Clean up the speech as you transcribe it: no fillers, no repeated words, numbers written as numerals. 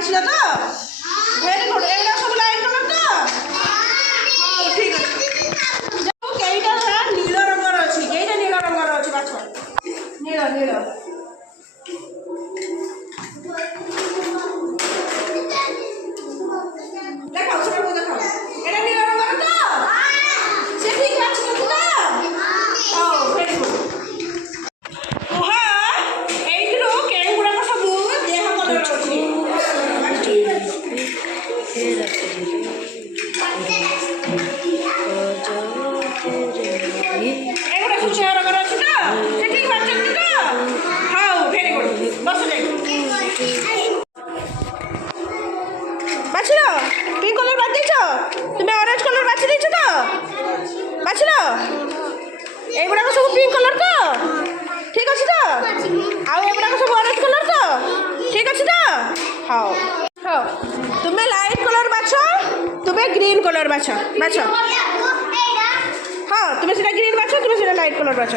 ଆସିଲା ତ? Very good. ଏଗୁଡ଼ା ସବୁ ଲାଇଟ୍ କଲର୍ ତ? ହଉ ଠିକ୍ ଅଛି। କେଇଟା ନୀଳ ରଙ୍ଗର ଅଛି, କେଇଟା ନୀଳ ରଙ୍ଗର ଅଛି ବାଛ। ନୀଳ ନୀଳ ଦେଖାও, ସେଟାକୁ ଦେଖାও। ଏଟା ନୀଳ ରଙ୍ଗର ତ? ସେ ଠିକ୍ ବାଛିଛନ୍ତି ତ? ହଉ ଭେରି ଗୁଡ୍। କୁହ ଏଇଥିରୁ କେଉଁ ଗୁଡ଼ାକ ସବୁ ଦେହ କଲର୍ ଅଛି? ଏଗୁଡ଼ା ସୂଚନା ରଙ୍ଗର ଅଛି ତ? ସେ ଠିକ୍ ବାଛିଛନ୍ତି ତ? ହଉ ଭେରି ଗୁଡ୍। ବସ ଯାଇ ବାଛିଲ। ପିଙ୍କ୍ କଲର୍ ବାଛି ଦେଇଛ? ତୁମେ ଅରେଞ୍ଜ କଲର୍ ବାଛି ଦେଇଛ ତ? ବାଛିଲ? ଏଗୁଡ଼ାକ ସବୁ ପିଙ୍କ୍ କଲର୍ ତ? ଠିକ୍ ଅଛି ତ? ଆଉ ଏଗୁଡ଼ାକ ସବୁ ଅରେଞ୍ଜ କଲର୍ ତ? ଠିକ୍ ଅଛି ତ? ହଉ ହଉ। ତୁମେ ଲାଇଟ୍ କଲର୍ ବାଛ, ତୁମେ ଗ୍ରୀନ୍ କଲର୍ ବାଛ। ବାଛ। ହଁ, ତୁମେ ସେଟା ଗ୍ରୀନ୍ ବାଛ, ତୁମେ ସେଟା ଲାଇଟ୍ କଲର୍ ବାଛ।